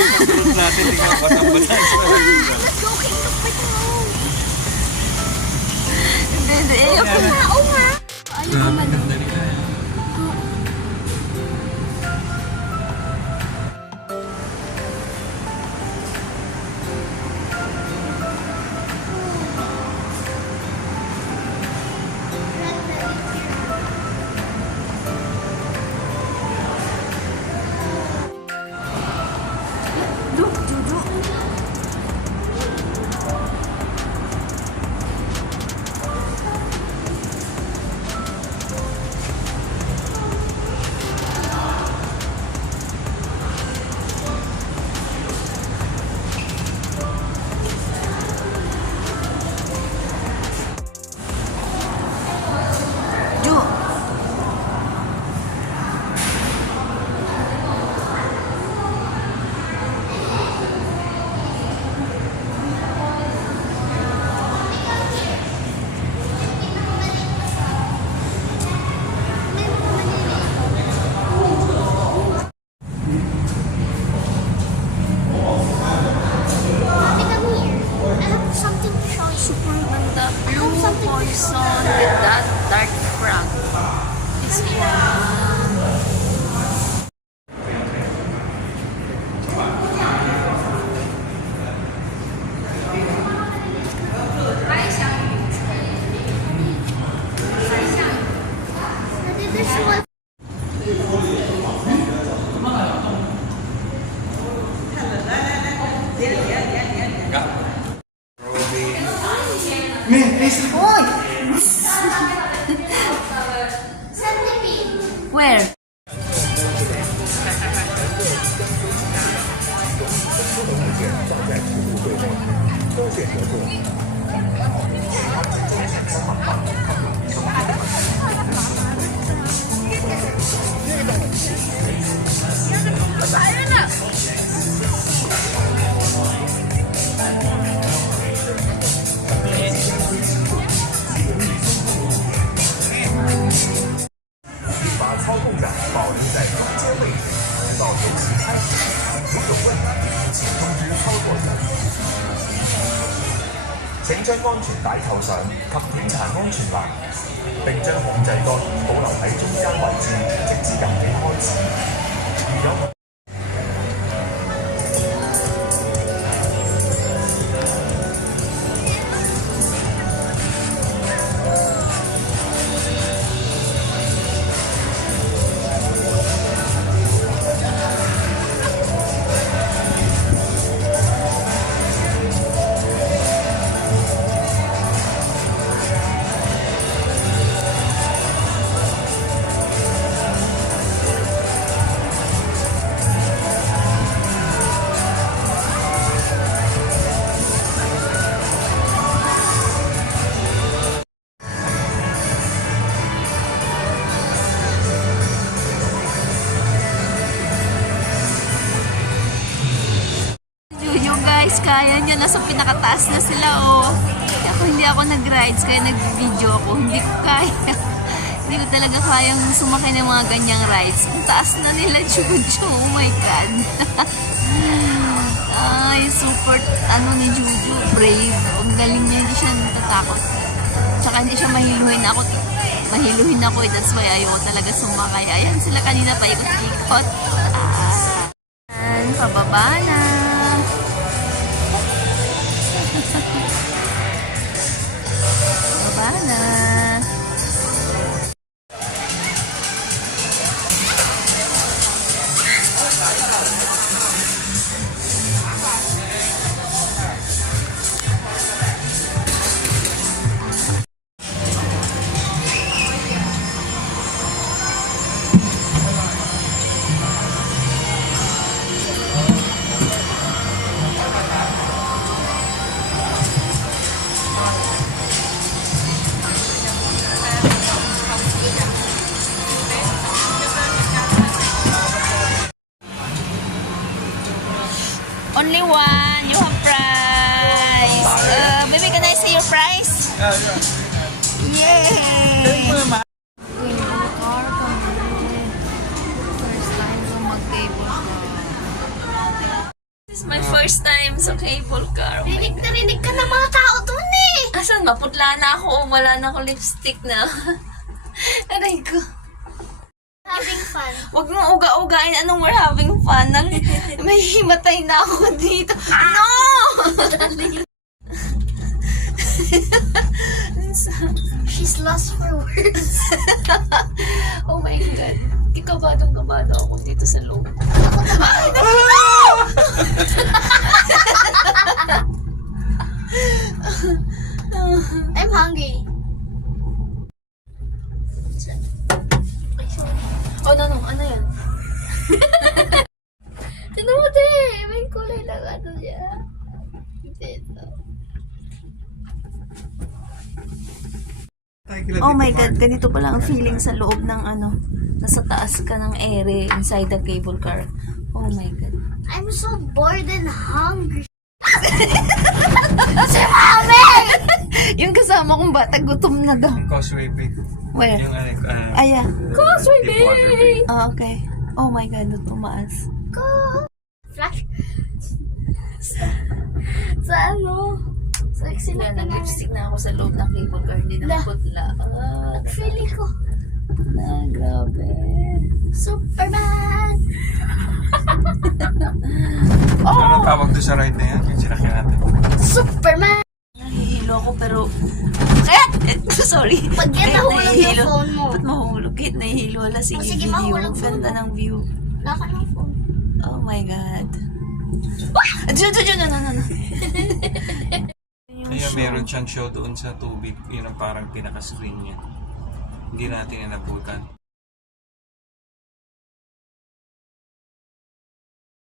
Fruit natin, tingnan basang-basa. Hindi, ayoko na. Oo nga. Ayoko man. Super ganda. Blue horizon with that dark frog. This one. Where?請將安全帶扣上及檢查安全環，並將控制桿保留喺中間位置，直至遊戲開始。如有Guys, kaya niya. Nasa pinakataas na sila, oh. Hindi ako nag-rides, kaya nag-video ako. Hindi ko kaya. Hindi ko talaga kayang sumakay ng mga ganyang rides. Ang taas na nila, Juju. Oh my God. Ay, super, ni Juju. Brave. Ang galing niya. Hindi siya natatakot. Tsaka hindi siya mahiluhin ako. Mahiluhin ako, eh. That's why ayoko talaga sumakay. Ayan sila kanina pa ikot-ikot. Pababa na. Baba na. Only one. You have prize. Baby, can I see your prize? Yay! It's my first time sa cable car. Oh my Rinig na rinig ka ng mga tao dun eh. Asan? Maputla na ako. Wala na ako lipstick na. Aray ko. Having fun. Huwag mo uga-ugain. Anong we're having fun? May himatay na ako dito. No! She's lost for words. Oh my God. Kabadong-kabado ako dito sa loob. I'm hungry. Oh, no. Ano yan? Tignan mo din. May kulay lang ano niya. Dito. Oh my God, ganito pala ang feeling sa loob ng ano, nasa taas ka ng ere inside the cable car. Oh my God. I'm so bored and hungry. Si Mami! Yung kasama kong bata, gutom na daw. Yung Causeway Bay. Where? Yung Aya. Causeway Deepwater Bay. Ah, okay. Oh my God, tumaas. Go! Flash. Sa ano? Sexy na Sila, nag-lipstick na ako sa loob ng cable car. Hindi na putla. Feeling ko. Grabe. Superman! Anong tawag doon sa ride na yan? Yung sinakyan natin. Superman! Nahihilo ako pero... Sorry. Pag yan Kahit nahulog yung nahihilo. phone mo. Ba't mahulog? Kahit nahihilo. Wala, sige, sige, video. mahulog phone Ganda mo. ng view. Wala ka ng phone. Oh my God. No. Ayun, meron siyang show doon sa tubig. Yun ang parang pinaka-screen niya. Hindi natin inabutan.